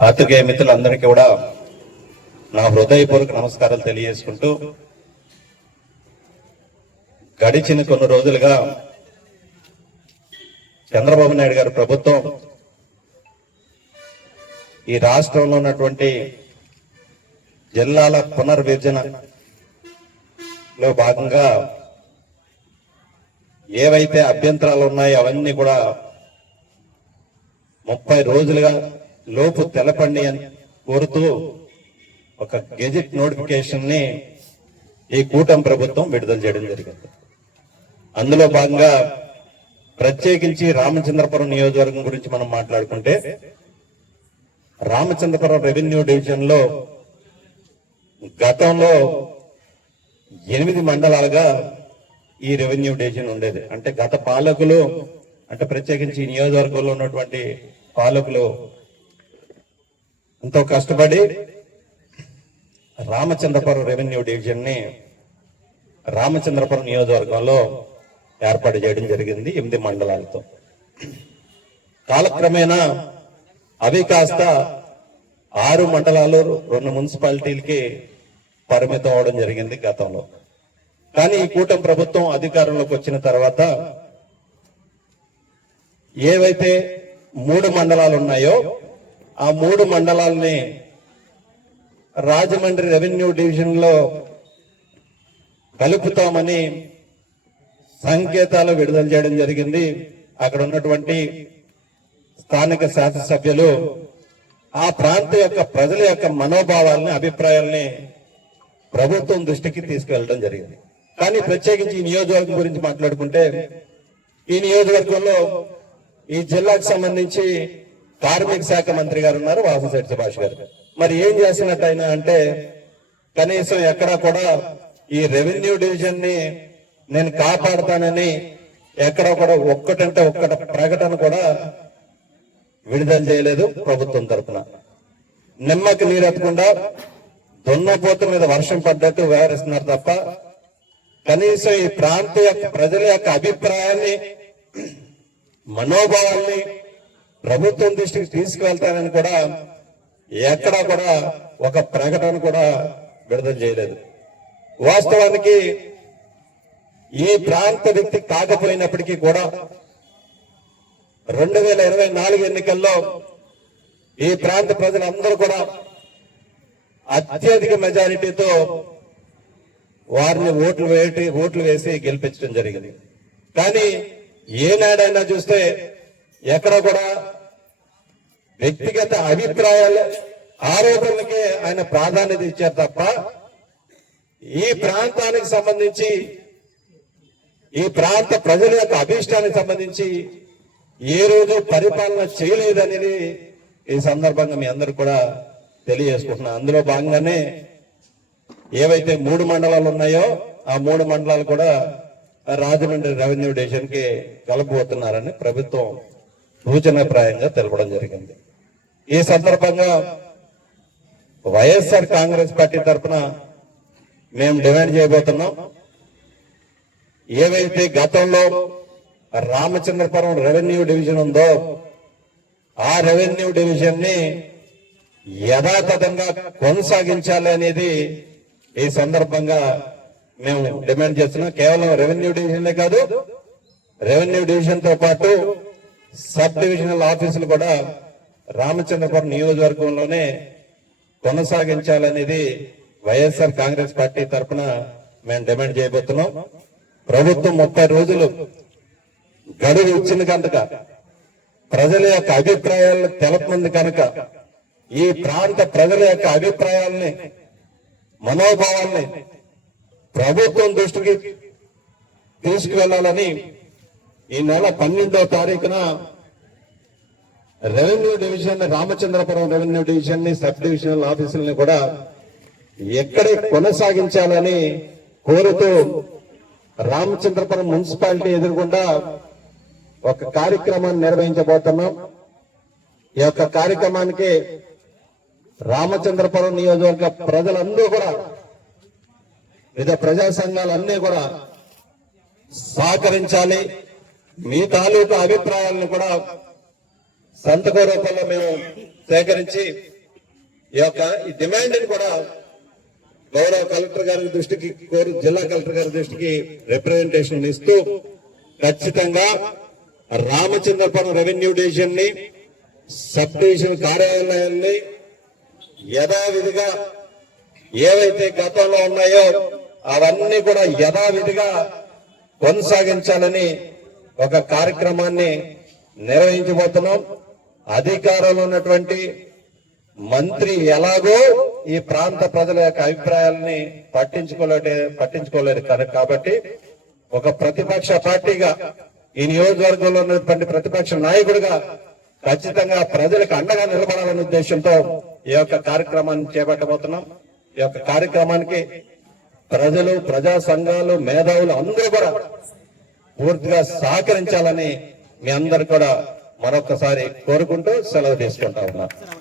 పాత్రికేయ మిత్రులందరికీ కూడా నా హృదయపూర్వక నమస్కారాలు తెలియజేసుకుంటూ, గడిచిన కొన్ని రోజులుగా చంద్రబాబు నాయుడు గారి ప్రభుత్వం ఈ రాష్ట్రంలో ఉన్నటువంటి జిల్లాల పునర్విభజనలో భాగంగా ఏవైతే అభ్యంతరాలు ఉన్నాయో అవన్నీ కూడా 30 రోజులుగా లోపు తెలపండి అని కోరుతూ ఒక గెజిట్ నోటిఫికేషన్ ని ఈ కూటమి ప్రభుత్వం విడుదల చేయడం జరిగింది. అందులో భాగంగా ప్రత్యేకించి రామచంద్రపురం నియోజకవర్గం గురించి మనం మాట్లాడుకుంటే, రామచంద్రపురం రెవెన్యూ డివిజన్ లో గతంలో 8 మండలాలుగా ఈ రెవెన్యూ డివిజన్ ఉండేది. అంటే గత పాలకులు, అంటే ప్రత్యేకించి నియోజకవర్గంలో ఉన్నటువంటి పాలకులు ఎంతో కష్టపడి రామచంద్రపురం రెవెన్యూ డివిజన్ ని రామచంద్రపురం నియోజకవర్గంలో ఏర్పాటు చేయడం జరిగింది 8 మండలాలతో. కాలక్రమేణా అవి కాస్త 6 మండలాలు 2 మున్సిపాలిటీలకి పరిమితం అవడం జరిగింది గతంలో. కానీ ఈ కూటమి ప్రభుత్వం అధికారంలోకి వచ్చిన తర్వాత ఏవైతే 3 మండలాలు ఉన్నాయో ఆ 3 మండలాలని రాజమండ్రి రెవెన్యూ డివిజన్ లో కలుపుతామని సంకేతాలు విడుదల చేయడం జరిగింది. అక్కడ ఉన్నటువంటి స్థానిక శాసనసభ్యులు ఆ ప్రాంత యొక్క ప్రజల యొక్క మనోభావాలని, అభిప్రాయాలని ప్రభుత్వం దృష్టికి తీసుకువెళ్ళడం జరిగింది. కానీ ప్రత్యేకించి ఈ నియోజకవర్గం గురించి మాట్లాడుకుంటే, ఈ నియోజకవర్గంలో ఈ జిల్లాకు సంబంధించి కార్మిక శాఖ మంత్రి గారు ఉన్నారు, వాసంశెట్టి సుభాష్ గారు. మరి ఏం చేసినట్టు ఆయన అంటే, కనీసం ఎక్కడా కూడా ఈ రెవెన్యూ డివిజన్ ని నేను కాపాడుతానని ఎక్కడా కూడా ఒక్కటంటే ఒక్కట ప్రకటన కూడా విడుదల చేయలేదు ప్రభుత్వం తరఫున. నిమ్మకి నీరెత్తకుండా దున్నపోత మీద వర్షం పడ్డట్టు వ్యవహరిస్తున్నారు తప్ప కనీసం ఈ ప్రాంత యొక్క ప్రజల యొక్క అభిప్రాయాన్ని, మనోభావాల్ని ప్రభుత్వం దృష్టికి తీసుకువెళ్తానని కూడా ఎక్కడా కూడా ఒక ప్రకటన కూడా విడుదల చేయలేదు. వాస్తవానికి ఈ ప్రాంత వ్యక్తి కాకపోయినప్పటికీ కూడా 2024 ఎన్నికల్లో ఈ ప్రాంత ప్రజలందరూ కూడా అత్యధిక మెజారిటీతో వారిని ఓట్లు వేసి గెలిపించడం జరిగింది. కానీ ఏనాడైనా చూస్తే ఎక్కడ కూడా వ్యక్తిగత అభిప్రాయాలు, ఆరోపణలకే ఆయన ప్రాధాన్యత ఇచ్చారు తప్ప ఈ ప్రాంతానికి సంబంధించి, ఈ ప్రాంత ప్రజల యొక్క అభిష్టానికి సంబంధించి ఏ రోజు పరిపాలన చేయలేదనేది ఈ సందర్భంగా మీ అందరూ కూడా తెలియజేసుకుంటున్నా. అందులో భాగంగానే ఏవైతే 3 మండలాలు ఉన్నాయో ఆ 3 మండలాలు కూడా రాజమండ్రి రెవెన్యూ డివిజన్ కి కలపబోతున్నారని ప్రభుత్వం సూచనాప్రాయంగా తెలపడం జరిగింది. ఈ సందర్భంగా వైఎస్ఆర్ కాంగ్రెస్ పార్టీ తరఫున మేము డిమాండ్ చేయబోతున్నాం, ఏవైతే గతంలో రామచంద్రపురం రెవెన్యూ డివిజన్ ఉందో ఆ రెవెన్యూ డివిజన్ ని యథాతథంగా కొనసాగించాలి అనేది ఈ సందర్భంగా మేము డిమాండ్ చేస్తున్నాం. కేవలం రెవెన్యూ డివిజనే కాదు, రెవెన్యూ డివిజన్ తో పాటు సబ్ డివిజనల్ ఆఫీసులు కూడా రామచంద్రపురం నియోజకవర్గంలోనే కొనసాగించాలనేది వైఎస్ఆర్ కాంగ్రెస్ పార్టీ తరఫున మేము డిమాండ్ చేయబోతున్నాం. ప్రభుత్వం 30 రోజులు గడువు ఇచ్చింది కనుక, ప్రజల యొక్క అభిప్రాయాలను తెలపనుంది కనుక, ఈ ప్రాంత ప్రజల యొక్క అభిప్రాయాలని, మనోభావాల్ని ప్రభుత్వం దృష్టికి తీసుకువెళ్లాలని ఈ నెల 12వ తారీఖున revenue division, Ramachandrapuram revenue division ని, సబ్ డివిజనల్ ఆఫీసులని కూడా ఎక్కడే కొనసాగించాలని కోరుతూ రామచంద్రపురం మున్సిపాలిటీ ఎదురుగుండా ఒక కార్యక్రమాన్ని నిర్వహించబోతున్నాం. ఈ యొక్క కార్యక్రమానికి రామచంద్రపురం నియోజకవర్గ ప్రజలందరూ కూడా, వివిధ ప్రజా సంఘాలన్నీ కూడా సహకరించాలి. మీ తాలూకు అభిప్రాయాలను కూడా సంతక రూపంలో మేము సేకరించి ఈ డిమాండ్ ని కూడా గౌరవ కలెక్టర్ గారి దృష్టికి జిల్లా కలెక్టర్ గారి దృష్టికి రిప్రజెంటేషన్ ఇస్తూ ఖచ్చితంగా రామచంద్రపురం రెవెన్యూ డివిజన్ ని సబ్ డివిజన్ కార్యాలయాల్ని యథావిధిగా ఏవైతే గతంలో ఉన్నాయో అవన్నీ కూడా యథావిధిగా కొనసాగించాలని ఒక కార్యక్రమాన్ని నిర్వహించబోతున్నాం. అధికారంలో ఉన్నటువంటి మంత్రి ఎలాగో ఈ ప్రాంత ప్రజల యొక్క అభిప్రాయాలని పట్టించుకోలేదు కాబట్టి ఒక ప్రతిపక్ష పార్టీగా ఈ నియోజకవర్గంలో ఉన్నటువంటి ప్రతిపక్ష నాయకుడిగా ఖచ్చితంగా ప్రజలకు అండగా నిలబడాలనే ఉద్దేశంతో ఈ యొక్క కార్యక్రమాన్ని చేపట్టబోతున్నాం. ఈ యొక్క కార్యక్రమానికి ప్రజలు, ప్రజా సంఘాలు, మేధావులు అందరూ కూడా పూర్తిగా సహకరించాలని మీ అందరు కూడా మరొకసారి కోరుకుంటూ సెలవు తీసుకుంటా ఉన్నారు.